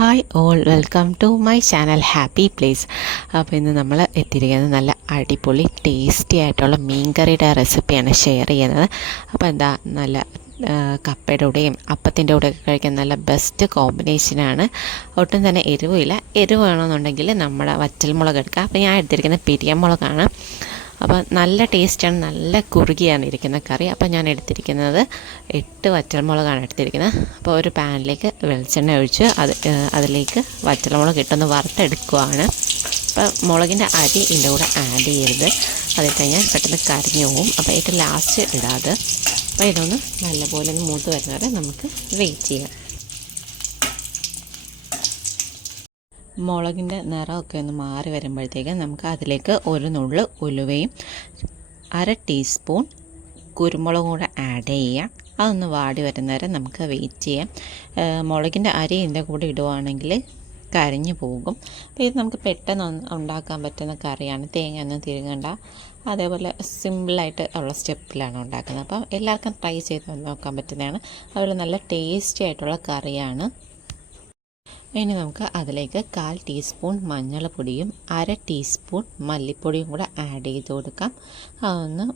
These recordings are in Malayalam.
Hi all welcome to my channel happy place അപ്പോൾ ഇന്ന് നമ്മൾ എത്തിയിരിക്കുന്നത് നല്ല അടിപൊളി ടേസ്റ്റി ആയിട്ടുള്ള മീൻകറിയുടെ റെസിപ്പിയാണ് ഷെയർ ചെയ്യുന്നത്. അപ്പോൾ എന്താ നല്ല കപ്പയുടെ കൂടെയും അപ്പത്തിന്റെ കൂടെയൊക്കെ കഴിക്കാൻ നല്ല ബെസ്റ്റ് കോമ്പിനേഷനാണ് ഒട്ടും തന്നെ എരിവില്ല എരിവ് വേണമെന്നുണ്ടെങ്കിൽ നമ്മുടെ വറ്റൽമുളക് എടുക്കുക അപ്പോൾ ഞാൻ എടുത്തിരിക്കുന്നത് പിരിയമുളകാണ് അപ്പോൾ നല്ല ടേസ്റ്റാണ് നല്ല കുറുകിയാണ് ഇരിക്കുന്ന കറി. അപ്പോൾ ഞാൻ എടുത്തിരിക്കുന്നത് എട്ട് വറ്റൽമുളകാണ് എടുത്തിരിക്കുന്നത്. അപ്പോൾ ഒരു പാനിലേക്ക് വെളിച്ചെണ്ണ ഒഴിച്ച് അത് അതിലേക്ക് വറ്റൽമുളക് ഇട്ടൊന്ന് വറുത്തെടുക്കുവാണ്. അപ്പോൾ മുളകിന്റെ അരി ഇതിന്റെ കൂടെ ആഡ് ചെയ്യരുത്. അതിൽ കഴിഞ്ഞാൽ പെട്ടെന്ന് കരിഞ്ഞു പോകും അപ്പോൾ ഏറ്റവും ലാസ്റ്റ് ഇടാതെ. അപ്പോൾ ഇതൊന്ന് നല്ലപോലെ ഒന്ന് മൂത്ത് വരുന്നവരെ നമുക്ക് വെയിറ്റ് ചെയ്യാം. മുളകിന്റെ നിറമൊക്കെ ഒന്ന് മാറി വരുമ്പോഴത്തേക്ക് നമുക്ക് അതിലേക്ക് ഒരു നുള്ള് ഉലുവയും അര ടീസ്പൂൺ കുരുമുളകും കൂടെ ആഡ് ചെയ്യാം. അതൊന്ന് വാടി വരുന്നവരെ നമുക്ക് വെയിറ്റ് ചെയ്യാം. മുളകിന്റെ അരി ഇതിന്റെ കൂടെ ഇടുവാണെങ്കിൽ കരിഞ്ഞു പോകും. അപ്പോൾ ഇത് നമുക്ക് പെട്ടെന്ന് ഉണ്ടാക്കാൻ പറ്റുന്ന കറിയാണ്. തേങ്ങ ഒന്നും തിരുങ്ങണ്ട. അതേപോലെ സിമ്പിളായിട്ട് ഉള്ള സ്റ്റെപ്പിലാണ് ഉണ്ടാക്കുന്നത്. അപ്പം എല്ലാവർക്കും ട്രൈ ചെയ്ത് നോക്കാൻ പറ്റുന്നതാണ്. അതുപോലെ നല്ല ടേസ്റ്റി ആയിട്ടുള്ള കറിയാണ്. ഇനി നമുക്ക് അതിലേക്ക് കാൽ ടീസ്പൂൺ മഞ്ഞൾപ്പൊടിയും അര ടീസ്പൂൺ മല്ലിപ്പൊടിയും കൂടെ ആഡ് ചെയ്ത് കൊടുക്കാം. അതൊന്ന്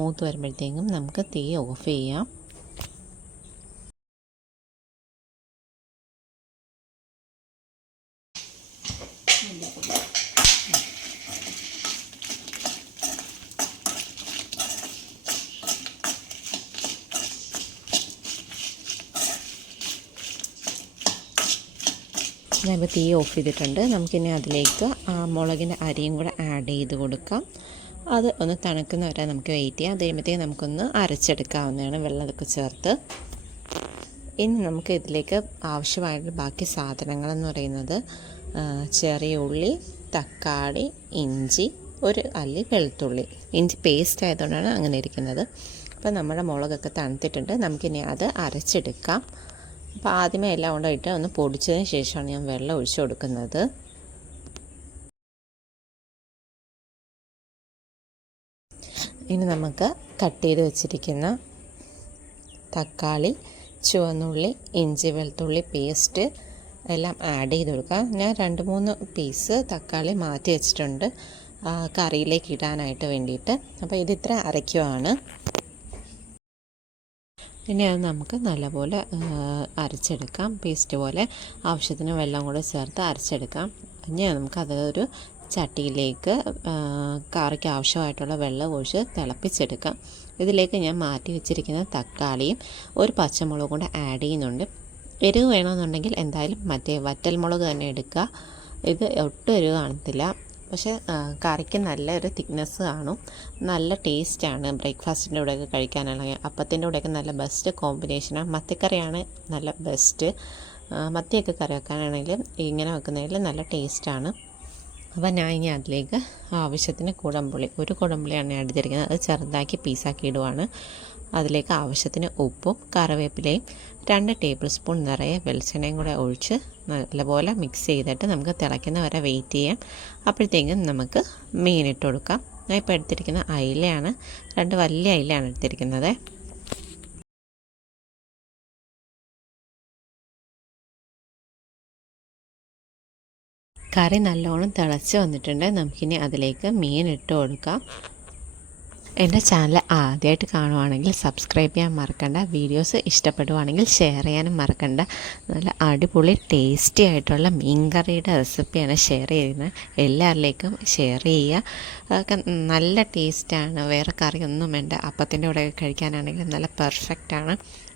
മൂത്ത് വരുമ്പോഴത്തേക്കും നമുക്ക് തീ ഓഫ് ചെയ്യാം. ഞാനിപ്പോൾ തീ ഓഫ് ചെയ്തിട്ടുണ്ട്. നമുക്കിനി അതിലേക്ക് ആ മുളകിന്റെ അരിയും കൂടെ ആഡ് ചെയ്ത് കൊടുക്കാം. അത് ഒന്ന് തണുക്കുന്ന വരെ നമുക്ക് വെയിറ്റ് ചെയ്യാം. അത് കഴിയുമ്പോഴത്തേക്ക് നമുക്കൊന്ന് അരച്ചെടുക്കാവുന്നതാണ് വെള്ളമൊക്കെ ചേർത്ത്. ഇനി നമുക്ക് ഇതിലേക്ക് ആവശ്യമായിട്ട് ബാക്കി സാധനങ്ങളെന്ന് പറയുന്നത് ചെറിയ ഉള്ളി തക്കാളി ഇഞ്ചി ഒരു അല്ലി വെളുത്തുള്ളി. ഇഞ്ചി പേസ്റ്റ് ആയതുകൊണ്ടാണ് അങ്ങനെ ഇരിക്കുന്നത്. അപ്പോൾ നമ്മുടെ മുളകൊക്കെ തണുത്തിട്ടുണ്ട്. നമുക്കിനി അത് അരച്ചെടുക്കാം. അപ്പോൾ ആദ്യമേ എല്ലാം കൂടെ ഇട്ട് ഒന്ന് പൊടിച്ചതിന് ശേഷമാണ് ഞാൻ വെള്ളം ഒഴിച്ചു കൊടുക്കുന്നത്. ഇനി നമുക്ക് കട്ട് ചെയ്ത് വെച്ചിരിക്കുന്ന തക്കാളി ചുവന്നുള്ളി ഇഞ്ചി വെളുത്തുള്ളി പേസ്റ്റ് എല്ലാം ആഡ് ചെയ്ത് കൊടുക്കാം ഞാൻ രണ്ട് മൂന്ന് പീസ് തക്കാളി മാറ്റി വെച്ചിട്ടുണ്ട്. കറിയിലേക്ക് ഇടാനായിട്ട് വേണ്ടിയിട്ട്. അപ്പോൾ ഇതിത്ര അരയ്ക്കുവാണ്. ഇനി അത് നമുക്ക് നല്ലപോലെ അരച്ചെടുക്കാം. പേസ്റ്റ് പോലെ ആവശ്യത്തിന് വെള്ളം കൂടെ ചേർത്ത് അരച്ചെടുക്കാം. ഇനി നമുക്കത് ഒരു ചട്ടിയിലേക്ക് കറിക്ക് ആവശ്യമായിട്ടുള്ള വെള്ളം ഒഴിച്ച് തിളപ്പിച്ചെടുക്കാം. ഇതിലേക്ക് ഞാൻ മാറ്റി വെച്ചിരിക്കുന്ന തക്കാളിയും ഒരു പച്ചമുളകും കൂടെ ആഡ് ചെയ്യുന്നുണ്ട്. എരിവ് വേണമെന്നുണ്ടെങ്കിൽ എന്തായാലും മറ്റേ വറ്റൽമുളക് തന്നെ എടുക്കുക. ഇത് ഒട്ടും എരിവ് കാണത്തില്ല. പക്ഷേ കറിക്ക് നല്ലൊരു തിക്നെസ് കാണും. നല്ല ടേസ്റ്റാണ് ബ്രേക്ക്ഫാസ്റ്റിന്റെ കൂടെയൊക്കെ കഴിക്കാനാണെങ്കിൽ. അപ്പത്തിന്റെ കൂടെയൊക്കെ നല്ല ബെസ്റ്റ് കോമ്പിനേഷനാണ് മത്തിക്കറിയാണ് നല്ല ബെസ്റ്റ് മത്തിയൊക്കെ കറി വെക്കാനാണെങ്കിൽ ഇങ്ങനെ വെക്കുന്നതിൽ നല്ല ടേസ്റ്റാണ് അപ്പോൾ ഞാൻ ഇനി അതിലേക്ക് ആവശ്യത്തിന് കുടംപുളി. ഒരു കുടംപുളിയാണ് ഞാൻ എടുത്തിരിക്കുന്നത്. അത് ചെറുതാക്കി പീസാക്കി ഇടുവാണ്. അതിലേക്ക് ആവശ്യത്തിന് ഉപ്പും കറിവേപ്പിലയും രണ്ട് ടേബിൾ സ്പൂൺ നിറയെ വെളിച്ചെണ്ണയും കൂടെ ഒഴിച്ച് നല്ലപോലെ മിക്സ് ചെയ്തിട്ട് നമുക്ക് തിളയ്ക്കുന്ന വരെ വെയിറ്റ് ചെയ്യാം. അപ്പോഴത്തേക്കും നമുക്ക് മീൻ ഇട്ട് കൊടുക്കാം. ഞാൻ ഇപ്പോൾ എടുത്തിരിക്കുന്ന അയിലയാണ്. രണ്ട് വലിയ അയിലയാണ് എടുത്തിരിക്കുന്നത്. കറി നല്ലോണം തിളച്ച് വന്നിട്ടുണ്ട്. നമുക്കിനി അതിലേക്ക് മീൻ ഇട്ട് കൊടുക്കാം. എന്റെ ചാനൽ ആദ്യമായിട്ട് കാണുവാണെങ്കിൽ സബ്സ്ക്രൈബ് ചെയ്യാൻ മറക്കണ്ട വീഡിയോസ് ഇഷ്ടപ്പെടുവാണെങ്കിൽ ഷെയർ ചെയ്യാനും മറക്കണ്ട. നല്ല അടിപൊളി ടേസ്റ്റി ആയിട്ടുള്ള മീൻ കറിയുടെ റെസിപ്പിയാണ് ഷെയർ ചെയ്യുന്നത്. എല്ലാവരിലേക്കും ഷെയർ ചെയ്യുക. അതൊക്കെ നല്ല ടേസ്റ്റാണ് വേറെ കറിയൊന്നും വേണ്ട. അപ്പത്തിന്റെ കൂടെ കഴിക്കാനാണെങ്കിലും നല്ല പെർഫെക്റ്റാണ്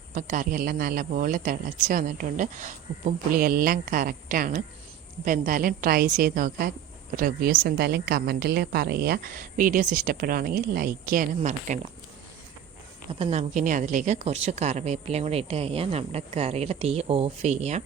അപ്പം കറിയെല്ലാം നല്ലപോലെ തിളച്ച് വന്നിട്ടുണ്ട്. ഉപ്പും പുളിയെല്ലാം കറക്റ്റാണ് അപ്പോൾ എന്തായാലും ട്രൈ ചെയ്ത് നോക്കാം റിവ്യൂസ് എന്തായാലും കമന്റിൽ പറയുക. വീഡിയോസ് ഇഷ്ടപ്പെടുവാണെങ്കിൽ ലൈക്ക് ചെയ്യാനും മറക്കണ്ട. അപ്പം നമുക്കിനി അതിലേക്ക് കുറച്ച് കറിവേപ്പിലയും കൂടി ഇട്ട് കഴിഞ്ഞാൽ നമ്മുടെ കറിയുടെ തീ ഓഫ് ചെയ്യാം.